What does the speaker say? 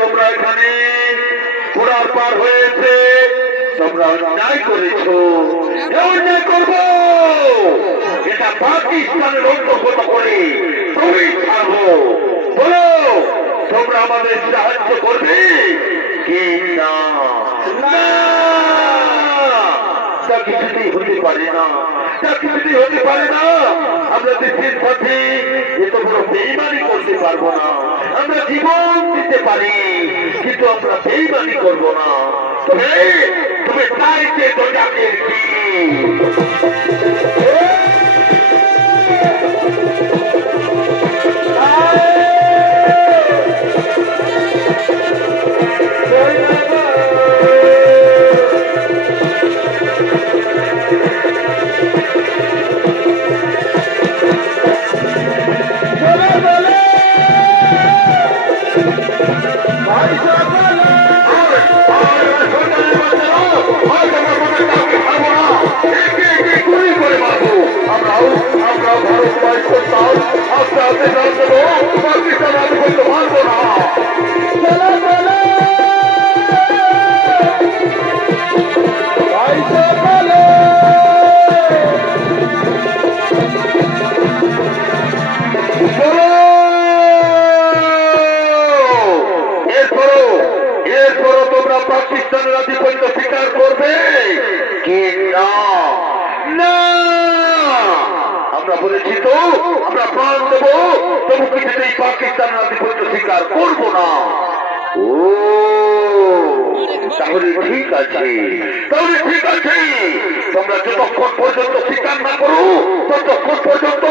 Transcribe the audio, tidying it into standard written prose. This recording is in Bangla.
তোমরা এখানে পুরার পার হয়েছে, তোমরা অন্যায় করেছ, অন্যায় করবো এটা পাকিস্তানের অন্তর্গত করে তুমি ছাড়বো। বলো তোমরা আমাদের সাহায্য করবে কি না? তা কিছুতেই হতে পারে না, তা কিছুতেই হতে পারে না। আমরা দেশের পথে এত বড় বেইমানি করতে পারবো না। আমরা জীবন দিতে পারি কিন্তু আমরা বেইমানি করবো না। তবে তুমি চাইতে তো জাতির কি? পাকিস্তানের আধিপত্য স্বীকার করবে কি না? আমরা বলেছি তো আমরা প্রাণ দেব, তবু কিছুতেই পাকিস্তানের আধিপত্য স্বীকার করব না। ও তাহলে ঠিক আছে, তাহলে ঠিক আছে। তোমরা যতক্ষণ পর্যন্ত স্বীকার না করো ততক্ষণ পর্যন্ত